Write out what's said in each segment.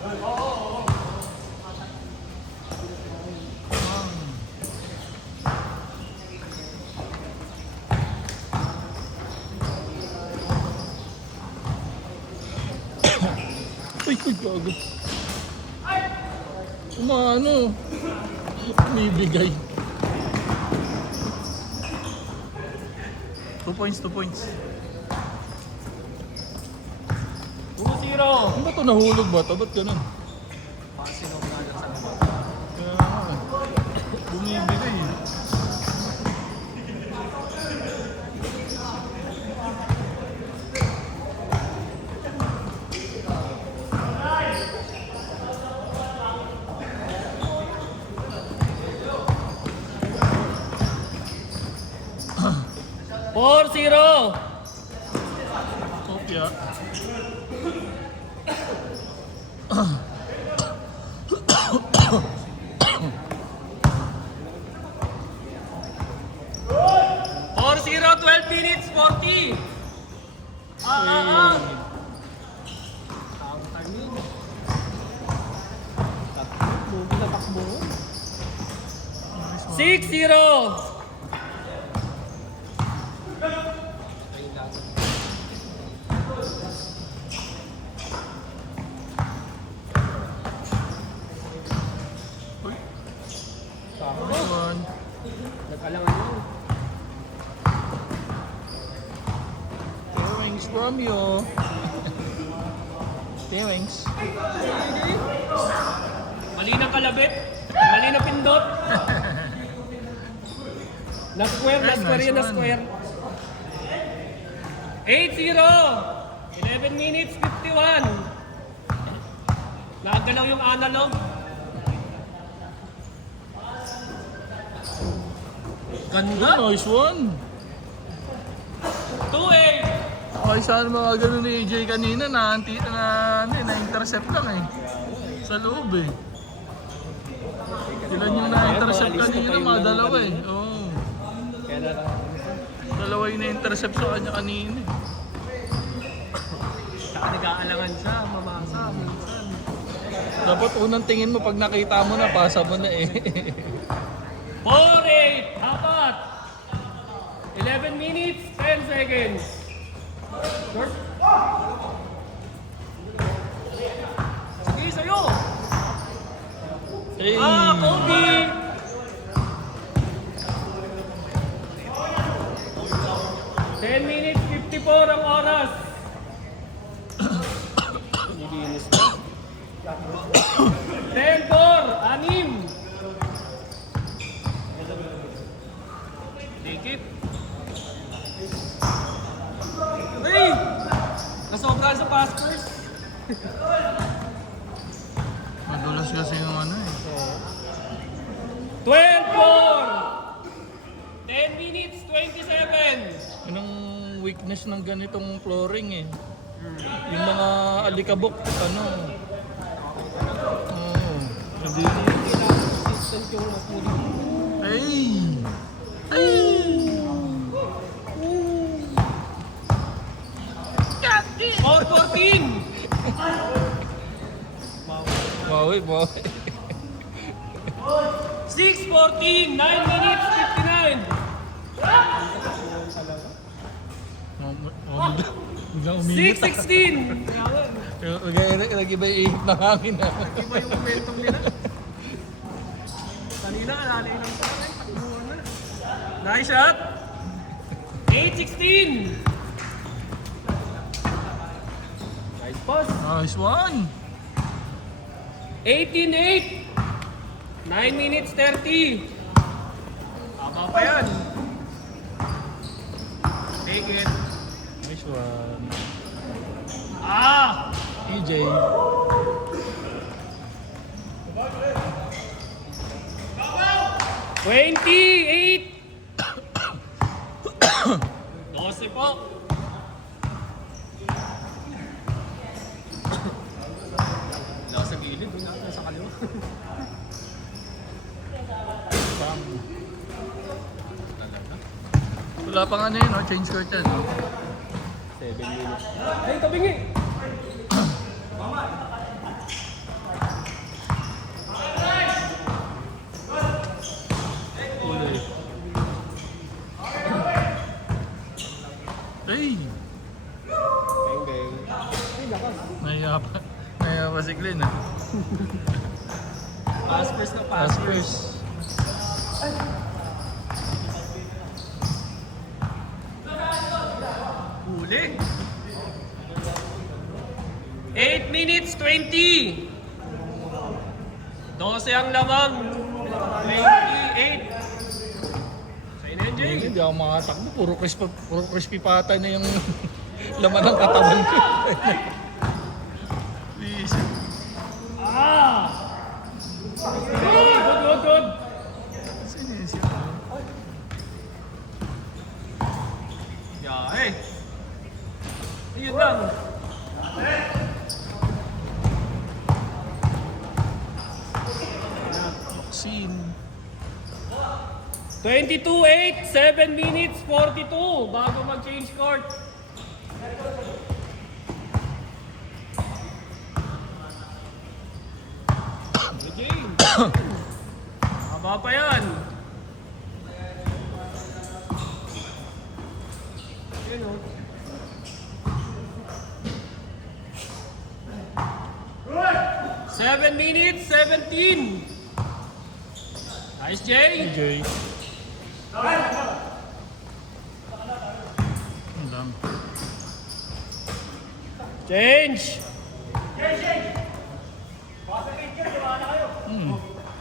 Uy, gago. Umano. Umibigay. 2 points, 2 points. 1-0. Ano ba ito? Nahulog ba ito? Ba't ganun? Pasinong na dyan sa labas. Kaya nga eh. Bumibigay eh. Zero. Sofia. Or 12 minutes, 40. Six, 0. Nag-alangan yun. Tewings from you. Tewings. Mali na kalabit. Mali na pindot. Na-square yun, na-square. 8-0. 11 minutes, 51. Nagalaw yung analog. Ganda. Nice one. 2-8. Ay, saan mga ganun ni AJ kanina na-intercept lang eh. Sa loob eh. Ilan yung na-intercept kanina? Mga dalawa eh. Oo. Dalawa yung na-intercept sa kanya kanina eh. Saka nag-aalangan siya, mamasa, minsan. Dapat unang tingin mo pag nakita mo na, pasa mo na eh. 4-8. Apat. 11 minutes, 10 seconds. Short. Sige, sa'yo. Hey. Kobe. 10 minutes, 54 ang oras. Nilinis na. 10-4, 6. Take it. Hey! Nasobra sa pass first. Madulas kasi yung ano eh. 12-4. 10 minutes, 27. Yun ang weakness ng ganitong flooring eh. Yung mga alikabok, ano. Oo. Hindi. Ay! Ay! 4-14. Bawi, bawi. 6-14. 9 minutes, 59. Biglang uminit. 6-16. Nag-iba yung ihip ng hangin ah. Iba yung momentum nila. Kanina, alalay lang sa akin. Takbuhan na. Nice shot. 8-16. Nice pass. Nice one. 18-8. 9 minutes 30. Tama pa yan. Take it. Nice one. EJ. 28. 12 po. Nasa gilid, nasa kaliwa. Wala pang ano yun, no? Change curtain. No? 7 minutes. Ay, tabingi! nga pa si Glenn ah. Pass first na pass Pass first. first. Huli. 8 minutes 20. 12 ang lamang. 28. Sa'yo na yun, Jay. Hindi ako makatakbo. Puro crispy patay na yung laman ng katawan ko. Please. Good. Sinisip. Yeah, eh. Yun lang. Scene. 22-8, 7 minutes 42 bago mag-change court. James. Haba pa yan. Yun o. Seven minutes, 17. Nice, Jay. DJ. Ang dami. Change.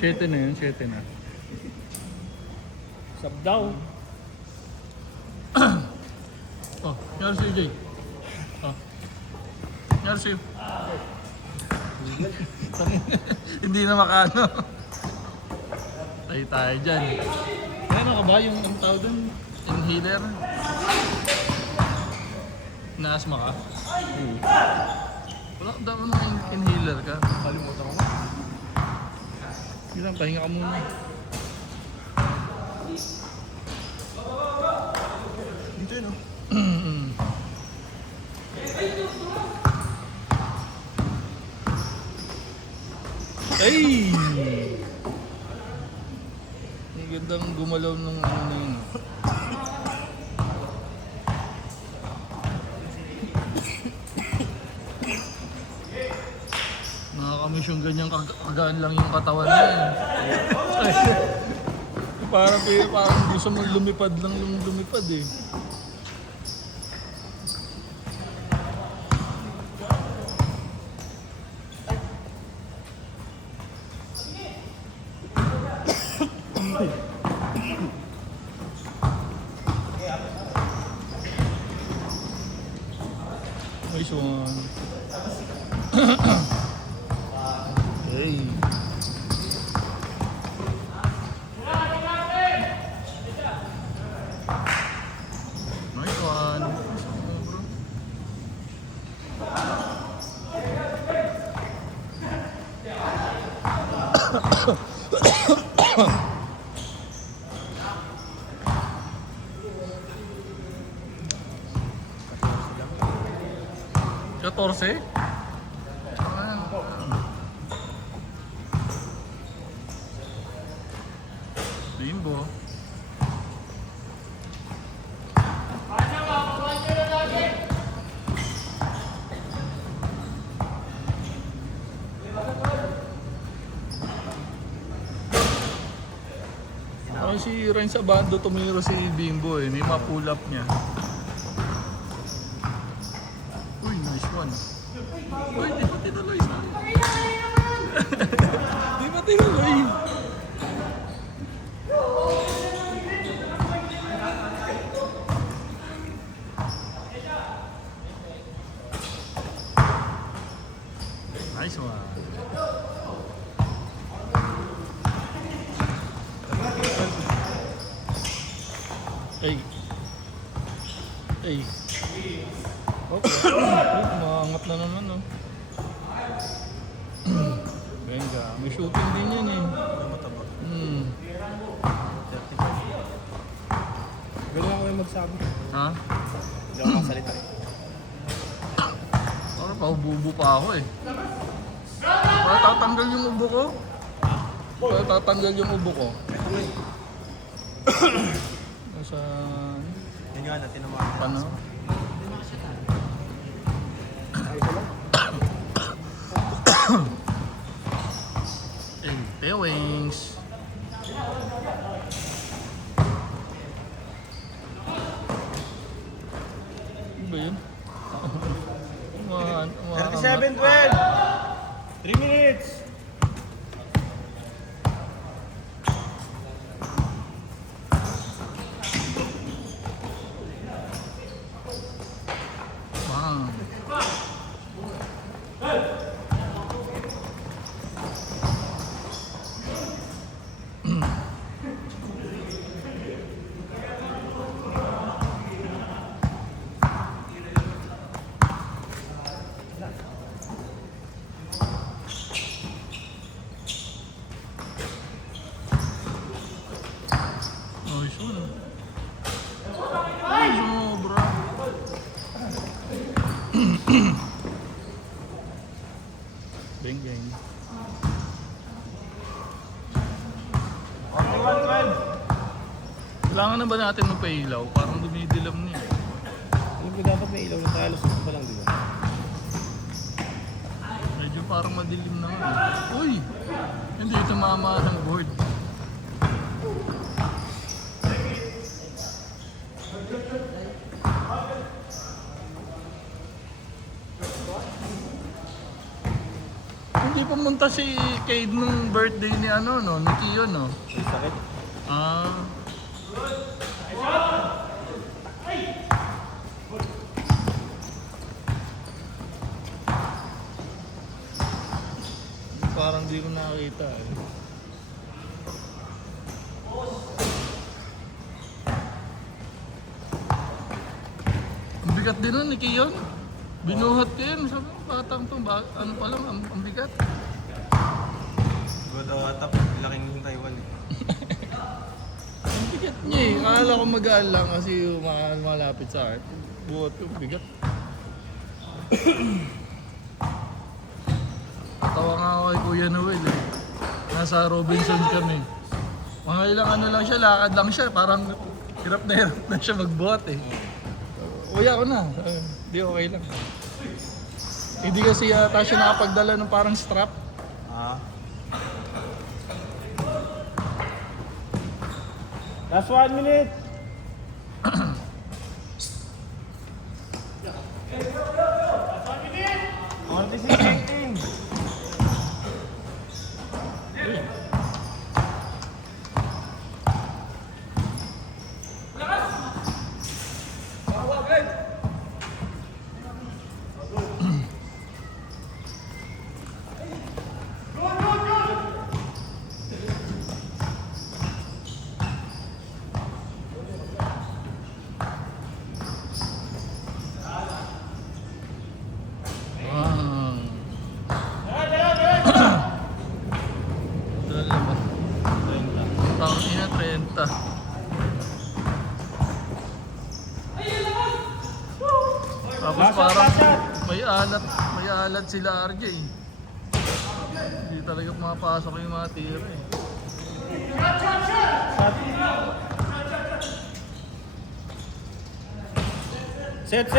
7 na yun, 7 na. Sub daw. Oh, nangyari sa'yo, Jay. Oh. Nangyari sa'yo. Hindi na makaano. Tayo dyan. Ano ka ba yung ang tawag dun? Inhaler? Naasma ka? Wala ka daw ng inhaler ka. Kalimutan ko. Hindi lang, pahinga ka muna. Dito yun, no? Ay! Ang gandang gumalaw ng ano na yun. Nakakamiss yung ganyang kagaan lang yung katawan niya. Parang gusto mong lumipad lang yung lumipad eh. Nice one. Hey. Nice one. Bro. Katorse? Bimbo. Ay, si Renz Abando tumiro si Bimbo eh. May ma-pull up niya. Uy, nice one. Uy, di pa tinaloy sa Di pa tinaloy. Nice one. Ay. Ay. Okay. Maangat na naman, no? Venga, may shooting din yan eh. Mataba. Ganun ako yung magsabi. Ha? Hindi ako masalita eh. Parang paububo pa ako eh. Para tatanggal yung ubo ko. Para tatanggal yung ubo ko. Nasa... Yun nga, tinamaan. Paano? Bengeng. Okay, 112. Kailangan na ba natin magpailaw? Parang dumidilam niya. Alam ko dapat may ilaw na tayo. Alas 8 pa lang, di ba? Medyo parang madilim na nga. Uy! Hindi tumama ng board. Hindi pumunta si Cade nung birthday ni ano no, ni Kiyo no. May sakit. Ah. Parang di ko nakita eh. Ang bigat din nun ni Kiyon. Binuhat ko yun. Sabi ko, batang to, ano pa lang, ang bigat. Godo atap. Laking yung Taiwan eh. Ang bigat niya eh. Akala ko magaan lang kasi malapit sa art. Buhat ko, bigat. Tawa nga ako kay Kuya Noel eh. Nasa Robinsons kami. Mga ilang ano lang siya, lakad lang siya. Parang hirap na siya magbuhat eh. Uya ko na. Di okay lang. Hindi kasi yata siya nakapagdala ng parang strap. Ah. Last 1 minute. Anticipating. Wow. Doon lang ba? 30. Tangina 30. Tapos parang may alat sila RJ. Hindi talaga mapasok yung mga tira eh. Set.